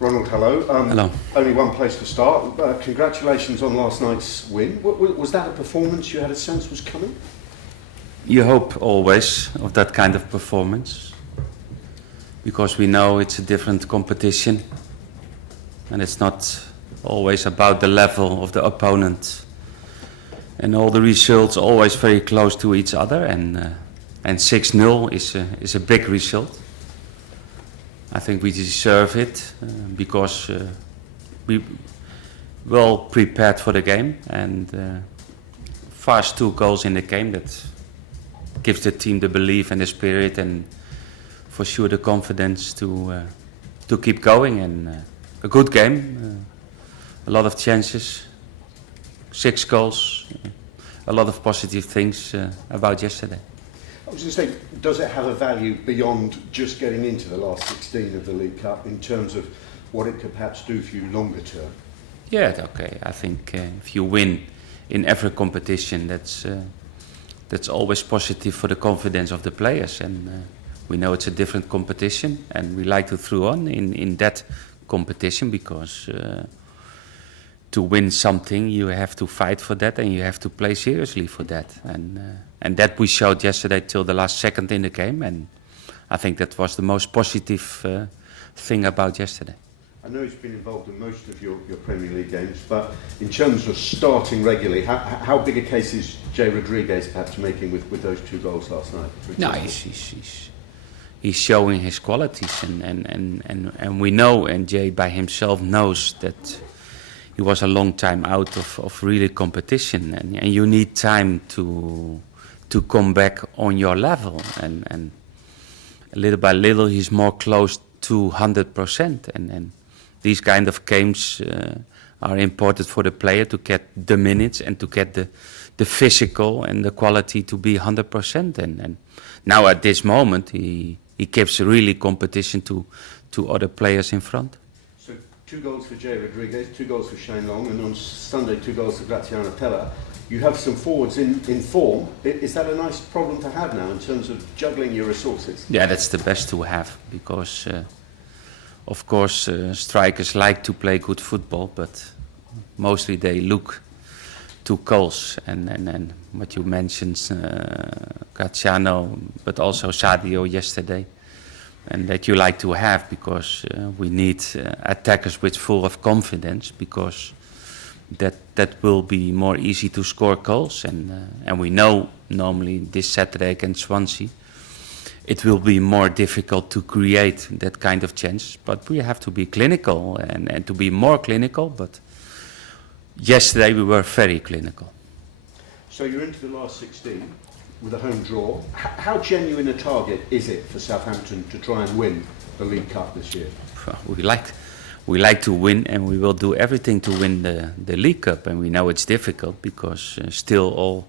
Ronald, hello. Hello. Only one place to start. Congratulations on last night's win. Was that a performance you had a sense was coming? You hope always of that kind of performance, because we know it's a different competition and it's not always about the level of the opponent, and all the results always very close to each other, and 6-0 is a big result. I think we deserve it because we well prepared for the game, and fast 2 goals in the game that gives the team the belief and the spirit, and for sure the confidence to keep going. And a good game, a lot of chances, 6 goals, a lot of positive things about yesterday. I was going to say, does it have a value beyond just getting into the last 16 of the League Cup in terms of what it could perhaps do for you longer term? Yeah, okay. I think if you win in every competition, that's always positive for the confidence of the players. And we know it's a different competition, and we like to throw on in that competition, because to win something you have to fight for that, and you have to play seriously for that. And that we showed yesterday till the last second in the game, and I think that was the most positive thing about yesterday. I know he's been involved in most of your Premier League games, but in terms of starting regularly, how big a case is Jay Rodriguez perhaps making with those 2 goals last night? No, he's showing his qualities, and we know, and Jay by himself knows that he was a long time out of really competition, and you need time to come back on your level, and little by little he's more close to 100%, and these kind of games are important for the player to get the minutes and to get the physical and the quality to be 100%, and now at this moment he gives really competition to other players in front. So 2 goals for Jay Rodriguez, 2 goals for Shane Long, and on Sunday 2 goals for Graziano Pella. You have some forwards in form. Is that a nice problem to have now in terms of juggling your resources? Yeah, that's the best to have, because of course strikers like to play good football, but mostly they look to goals, and what you mentioned, Graziano, but also Sadio yesterday, and that you like to have, because we need attackers with full of confidence, because that will be more easy to score goals, and we know normally this Saturday against Swansea it will be more difficult to create that kind of chance, but we have to be clinical and to be more clinical. But yesterday we were very clinical. So you're into the last 16 with a home draw. How genuine a target is it for Southampton to try and win the League Cup this year? We like to win, and we will do everything to win the League Cup. And we know it's difficult, because still all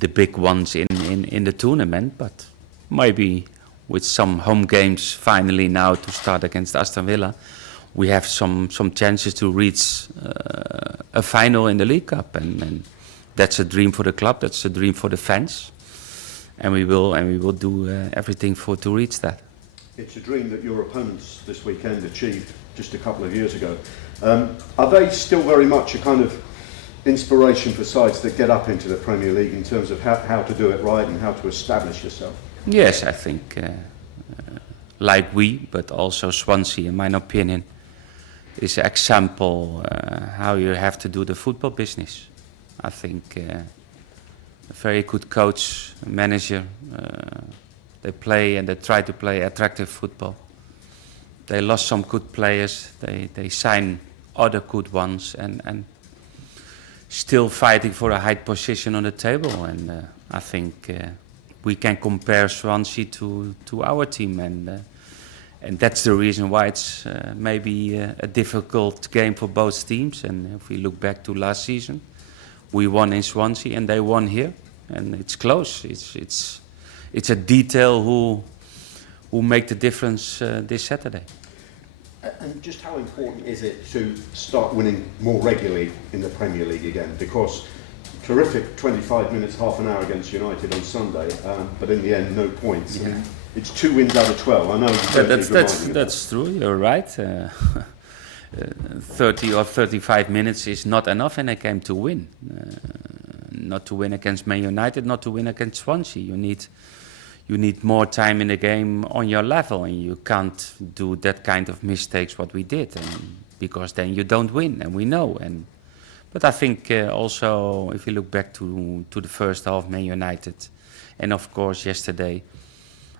the big ones in the tournament. But maybe with some home games finally now to start against Aston Villa, we have some chances to reach a final in the League Cup. And that's a dream for the club. That's a dream for the fans. And we will do everything to reach that. It's a dream that your opponents this weekend achieved just a couple of years ago. Are they still very much a kind of inspiration for sides that get up into the Premier League in terms of how to do it right and how to establish yourself? Yes, I think like we, but also Swansea, in my opinion, is an example how you have to do the football business. I think a very good coach, manager, they play and they try to play attractive football. They lost some good players, they sign other good ones, and still fighting for a high position on the table. And I think we can compare Swansea to our team, and that's the reason why it's maybe a difficult game for both teams. And if we look back to last season, we won in Swansea and they won here, and it's close. It's a detail who make the difference this Saturday. And just how important is it to start winning more regularly in the Premier League again? Because terrific 25 minutes, half an hour against United on Sunday, but in the end, no points. Yeah. I mean, it's 2 wins out of 12. I know. That's true. You're right. 30 or 35 minutes is not enough in a game to win. Not to win against Man United, not to win against Swansea. You need more time in the game on your level, and you can't do that kind of mistakes what we did, and because then you don't win, and we know. But I think also if you look back to the first half, Man United, and of course yesterday,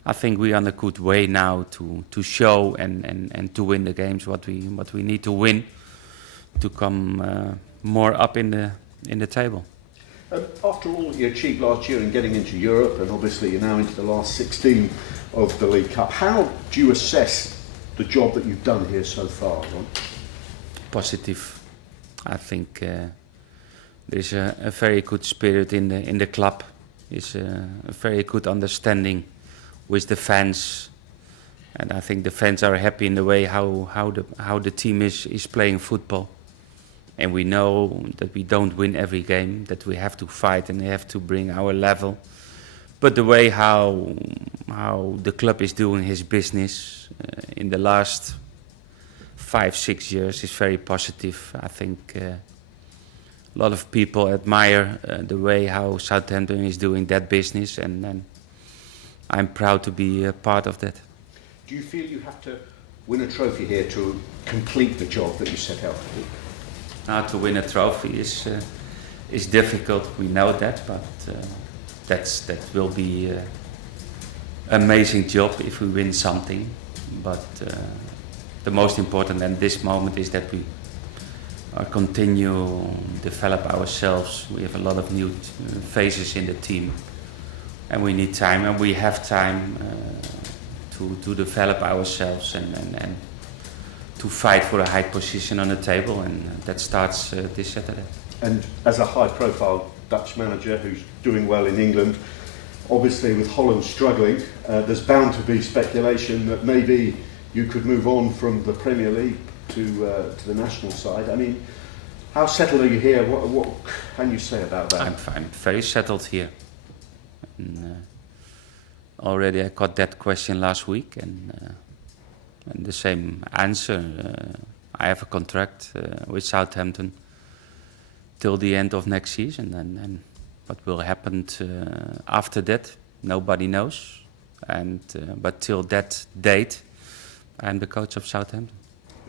I think we are on a good way now to show and to win the games what we need to win to come more up in the table. After all that you achieved last year in getting into Europe, and obviously you're now into the last 16 of the League Cup, how do you assess the job that you've done here so far, Ron? Positive. I think there's a very good spirit in the club. There's a very good understanding with the fans, and I think the fans are happy in the way how the team is playing football. And we know that we don't win every game, that we have to fight and we have to bring our level. But the way how the club is doing his business in the last 5-6 years is very positive. I think a lot of people admire the way how Southampton is doing that business, and I'm proud to be a part of that. Do you feel you have to win a trophy here to complete the job that you set out to do? Now, to win a trophy is difficult. We know that, but that will be an amazing job if we win something. But the most important at this moment is that we continue develop ourselves. We have a lot of new faces in the team, and we need time, and we have time to develop ourselves and to fight for a high position on the table, and that starts this Saturday. And as a high-profile Dutch manager who's doing well in England, obviously with Holland struggling, there's bound to be speculation that maybe you could move on from the Premier League to the national side. I mean, how settled are you here? What can you say about that? I'm very settled here. And, already I got that question last week, and the same answer. I have a contract with Southampton till the end of next season, and what will happen after that, nobody knows. But till that date, I'm the coach of Southampton.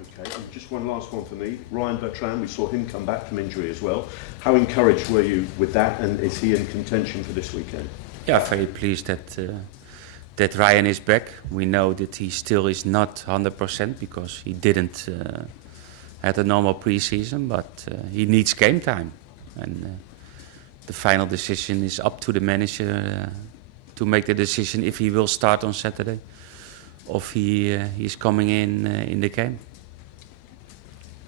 Okay, and just one last one for me. Ryan Bertrand, we saw him come back from injury as well. How encouraged were you with that, and is he in contention for this weekend? Yeah, very pleased that Ryan is back. We know that he still is not 100% because he didn't had a normal pre-season, but he needs game time. And the final decision is up to the manager to make the decision if he will start on Saturday or if he's coming in the game.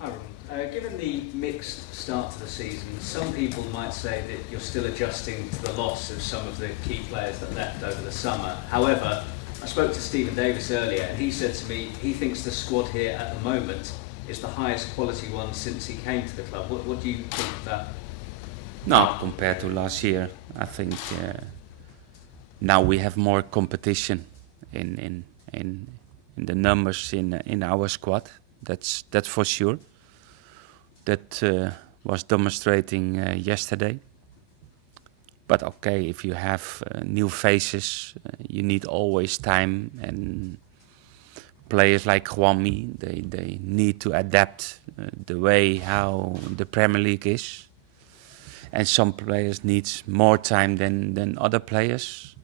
Hi, Ron. Given the mixed start to the season, some people might say that you're still adjusting to the loss of some of the key players that left over the summer. However, I spoke to Stephen Davis earlier, and he said to me he thinks the squad here at the moment is the highest quality one since he came to the club. What do you think of that? No, compared to last year, I think now we have more competition in the numbers in our squad. That's for sure. That was demonstrating yesterday. But okay, if you have new faces, you need always time, and players like Kwame, they need to adapt the way how the Premier League is. And some players need more time than other players.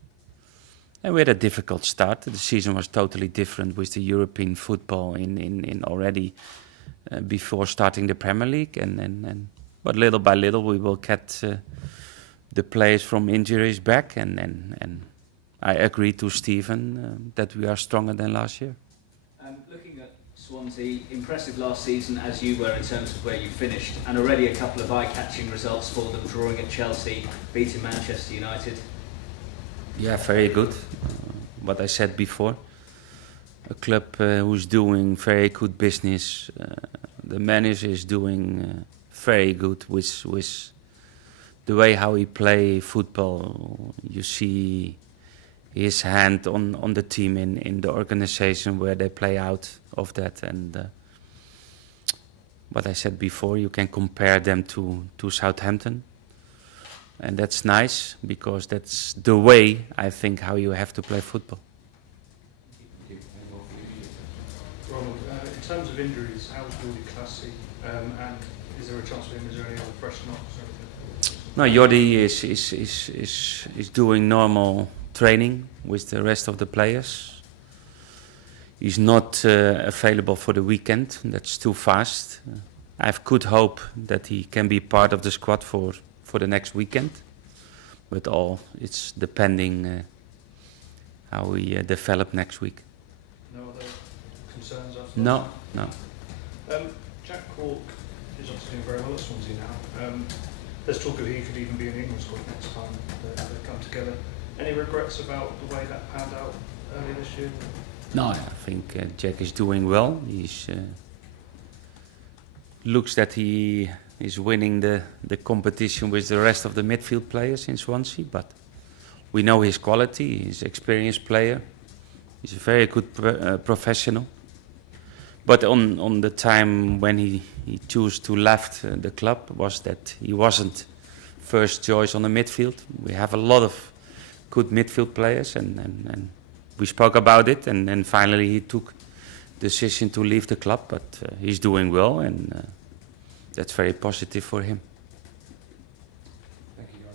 And we had a difficult start. The season was totally different with the European football in already before starting the Premier League. But little by little we will get the players from injuries back. And I agree to Stephen that we are stronger than last year. Looking at Swansea, impressive last season as you were in terms of where you finished, and already a couple of eye-catching results for them, drawing at Chelsea, beating Manchester United. Yeah, very good. What I said before, a club who's doing very good business. The manager is doing very good with the way how he play football. You see his hand on the team in the organization where they play out of that, and what I said before, you can compare them to Southampton. And that's nice, because that's the way, I think, how you have to play football. Ronald, in terms of injuries, how's Jordi Classy? And is there a chance for him? Is there any other fresh knocks or anything? No, Jordi is doing normal training with the rest of the players. He's not available for the weekend. That's too fast. I have good hope that he can be part of the squad for the next weekend. But it's depending how we develop next week. No other concerns after No. Jack Cork is obviously doing very well at Swansea now. There's talk that he could even be in the England squad next time they come together. Any regrets about the way that panned out earlier this year? No, I think Jack is doing well. He's looks that he is winning the competition with the rest of the midfield players in Swansea, but we know his quality. He's an experienced player. He's a very good professional. But on the time when he chose to left the club was that he wasn't first choice on the midfield. We have a lot of good midfield players, and we spoke about it, and then finally he took the decision to leave the club. But he's doing well, and that's very positive for him.